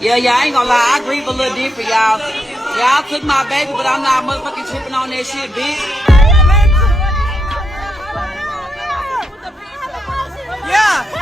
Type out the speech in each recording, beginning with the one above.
Yeah, I ain't gonna lie, I grieve a little different, y'all. Y'all took my baby, but I'm not motherfucking tripping on that shit, bitch. Yeah.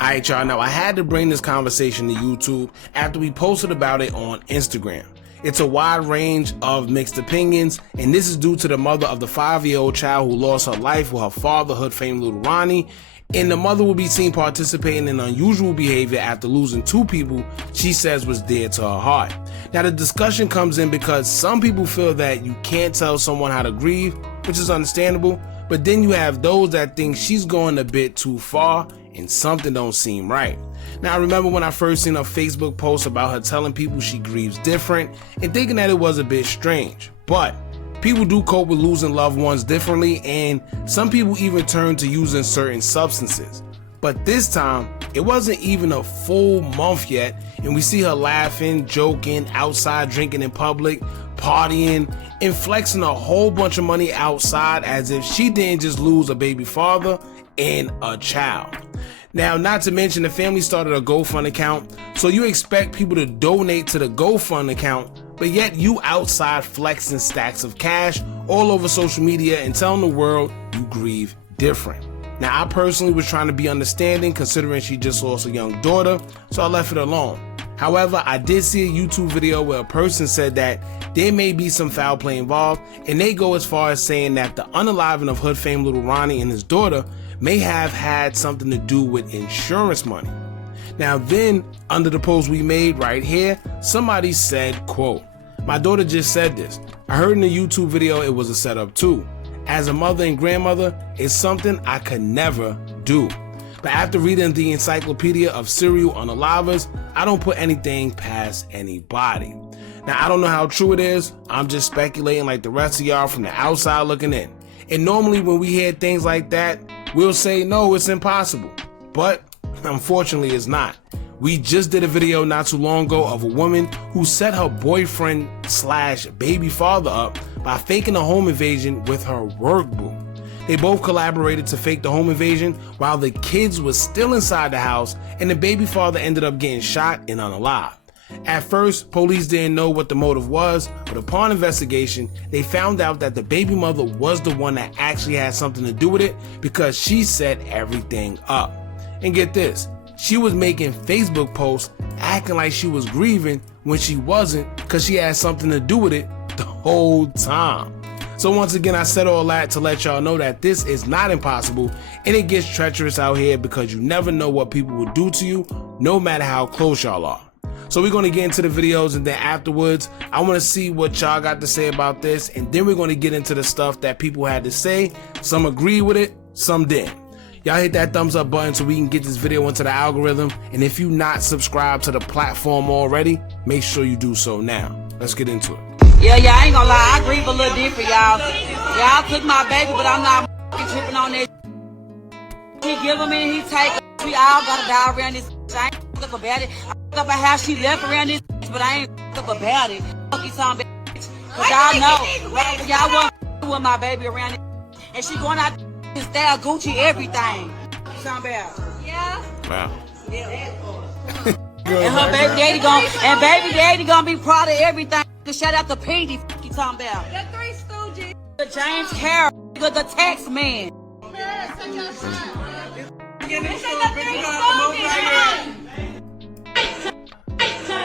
Alright y'all, now I had to bring this conversation to YouTube after we posted about it on Instagram. It's a wide range of mixed opinions, and this is due to the mother of the 5-year-old child who lost her life with her father, hood-fame Lil Ronnie, and the mother will be seen participating in unusual behavior after losing two people she says was dear to her heart. Now the discussion comes in because some people feel that you can't tell someone how to grieve, which is understandable, but then you have those that think she's going a bit too far and something don't seem right. Now I remember when I first seen a Facebook post about her telling people she grieves different and thinking that it was a bit strange, but people do cope with losing loved ones differently, and some people even turn to using certain substances. But this time, it wasn't even a full month yet, and we see her laughing, joking, outside drinking in public, partying, and flexing a whole bunch of money outside as if she didn't just lose a baby father and a child. Now, not to mention the family started a GoFund account, so you expect people to donate to the GoFund account, but yet you outside flexing stacks of cash all over social media and telling the world you grieve different. Now, I personally was trying to be understanding considering she just lost a young daughter, so I left it alone. However, I did see a YouTube video where a person said that there may be some foul play involved, and they go as far as saying that the unaliving of hood-fame Lil Ronnie and his daughter may have had something to do with insurance money. Now then, under the post we made right here, somebody said, quote, "My daughter just said this. I heard in the YouTube video it was a setup too. As a mother and grandmother, it's something I could never do. But after reading the encyclopedia of serial unalivers, I don't put anything past anybody." Now, I don't know how true it is. I'm just speculating like the rest of y'all from the outside looking in. And normally when we hear things like that, we'll say, no, it's impossible. But unfortunately, it's not. We just did a video not too long ago of a woman who set her boyfriend / baby father up by faking a home invasion with her work boo. They both collaborated to fake the home invasion while the kids were still inside the house, and the baby father ended up getting shot and unalived. At first, police didn't know what the motive was, but upon investigation, they found out that the baby mother was the one that actually had something to do with it because she set everything up. And get this, she was making Facebook posts acting like she was grieving when she wasn't because she had something to do with it the whole time. So once again, I said all that to let y'all know that this is not impossible, and it gets treacherous out here because you never know what people will do to you, no matter how close y'all are. So we're going to get into the videos, and then afterwards, I want to see what y'all got to say about this, and then we're going to get into the stuff that people had to say. Some agree with it, some didn't. Y'all hit that thumbs up button so we can get this video into the algorithm, and if you not subscribed to the platform already, make sure you do so now. Let's get into it. Yeah, I ain't gonna lie, I grieve a little different, y'all. Y'all took my baby, but I'm not tripping on that. He give him and he take him. We all gotta die around this. I ain't up about it. I up about how she left around this, but I ain't up about it. Fuck you talking about, cause y'all know, y'all want with my baby around this, and she going out and style Gucci everything. You talking about? Yeah. Wow. Yeah. And her baby daddy gonna be proud of everything. Shout out to Petey, you talking about. The Three Stooges. The James Carroll, the tax man.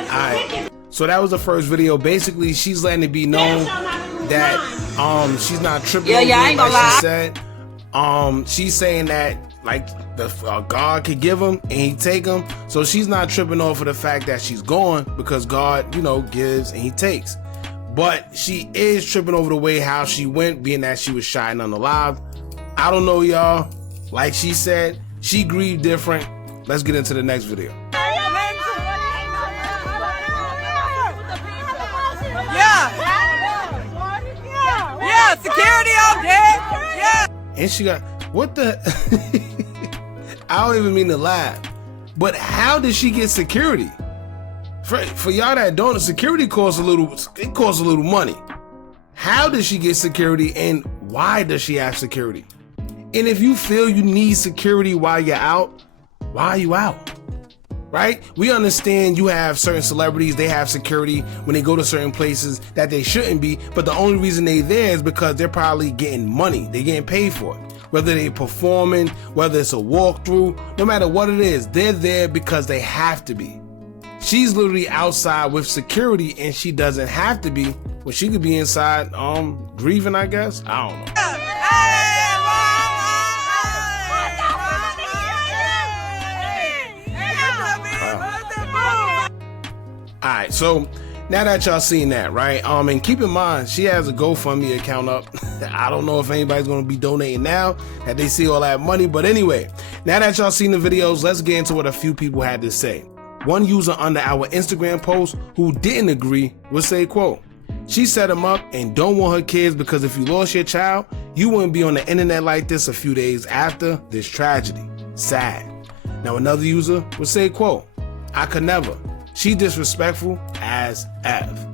Alright, so that was the first video. Basically, she's letting it be known that she's not tripping. I ain't gonna lie. She said, she's saying that like the God could give him and he take him, so she's not tripping off of the fact that she's gone because God, gives and he takes. But she is tripping over the way how she went, being that she was shot and unalive. I don't know, y'all. Like she said, she grieved different. Let's get into the next video. Yeah, security out there. Yeah. And she got, what the? I don't even mean to laugh. But how did she get security? For y'all that don't, security costs a little money. How did she get security, and why does she have security? And if you feel you need security while you're out, why are you out? Right? We understand you have certain celebrities, they have security when they go to certain places that they shouldn't be, but the only reason they there is because they're probably getting money. They're getting paid for it. Whether they're performing, whether it's a walkthrough, no matter what it is, they're there because they have to be. She's literally outside with security and she doesn't have to be. Well, she could be inside grieving, I guess. I don't know. Alright, so now that y'all seen that, right? And keep in mind, she has a GoFundMe account up. I don't know if anybody's gonna be donating now that they see all that money, but anyway, now that y'all seen the videos, let's get into what a few people had to say. One user under our Instagram post who didn't agree would say, quote, "She set him up and don't want her kids because if you lost your child, you wouldn't be on the internet like this a few days after this tragedy. Sad." Now another user would say, quote, "I could never. She disrespectful as F."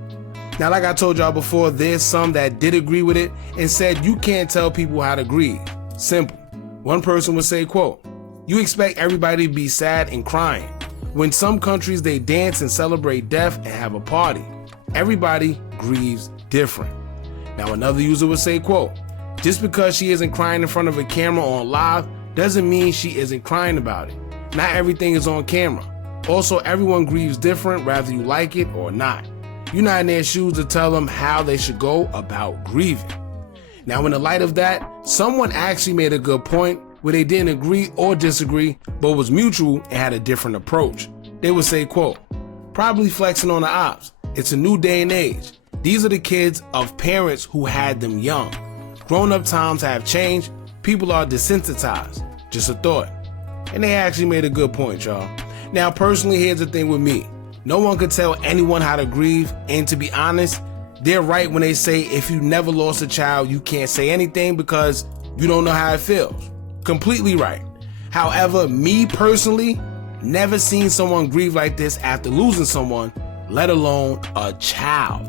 Now, like I told y'all before, there's some that did agree with it and said you can't tell people how to grieve. Simple. One person would say, quote, "You expect everybody to be sad and crying. When some countries they dance and celebrate death and have a party. Everybody grieves different." Now another user would say, quote, "Just because she isn't crying in front of a camera on live doesn't mean she isn't crying about it. Not everything is on camera. Also, everyone grieves different, whether you like it or not. You're not in their shoes to tell them how they should go about grieving." Now, in the light of that, someone actually made a good point where they didn't agree or disagree, but was mutual and had a different approach. They would say, quote, "Probably flexing on the ops. It's a new day and age. These are the kids of parents who had them young. Grown-up times have changed. People are desensitized. Just a thought." And they actually made a good point, y'all. Now, personally, here's the thing with me. No one could tell anyone how to grieve, and to be honest, they're right when they say if you never lost a child, you can't say anything because you don't know how it feels. Completely right. However, me personally, never seen someone grieve like this after losing someone, let alone a child.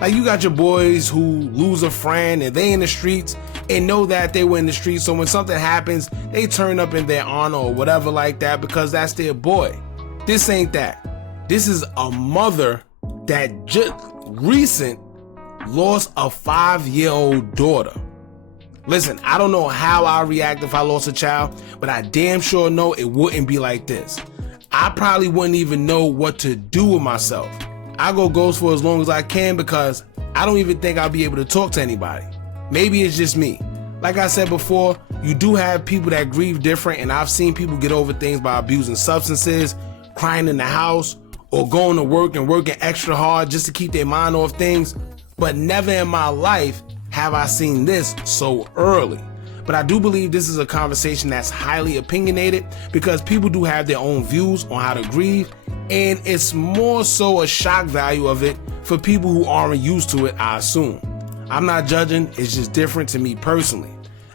Like, you got your boys who lose a friend and they in the streets and know that they were in the streets, so when something happens, they turn up in their honor or whatever like that because that's their boy. This ain't that. This is a mother that just recent lost a 5-year-old daughter. Listen, I don't know how I react if I lost a child, but I damn sure know it wouldn't be like this. I probably wouldn't even know what to do with myself. I go ghost for as long as I can because I don't even think I'll be able to talk to anybody. Maybe it's just me. Like I said before, you do have people that grieve different, and I've seen people get over things by abusing substances, crying in the house, or going to work and working extra hard just to keep their mind off things. But never in my life have I seen this so early. But I do believe this is a conversation that's highly opinionated because people do have their own views on how to grieve, and it's more so a shock value of it for people who aren't used to it, I assume. I'm not judging, it's just different to me personally.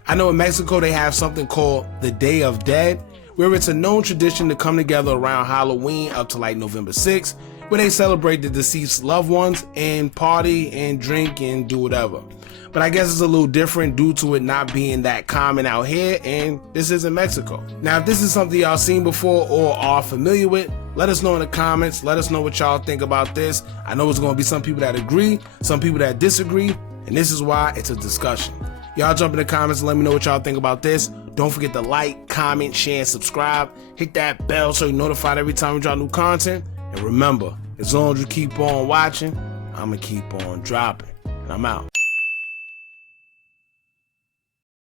I know in Mexico they have something called the Day of Dead, where it's a known tradition to come together around Halloween up to like November 6th, where they celebrate the deceased loved ones and party and drink and do whatever. But I guess it's a little different due to it not being that common out here, and this is in Mexico. Now, if this is something y'all seen before or are familiar with, let us know in the comments. Let us know what y'all think about this. I know it's going to be some people that agree, some people that disagree, and this is why it's a discussion. Y'all jump in the comments and let me know what y'all think about this. Don't forget to like, comment, share, and subscribe. Hit that bell so you're notified every time we drop new content. And remember, as long as you keep on watching, I'ma keep on dropping. And I'm out.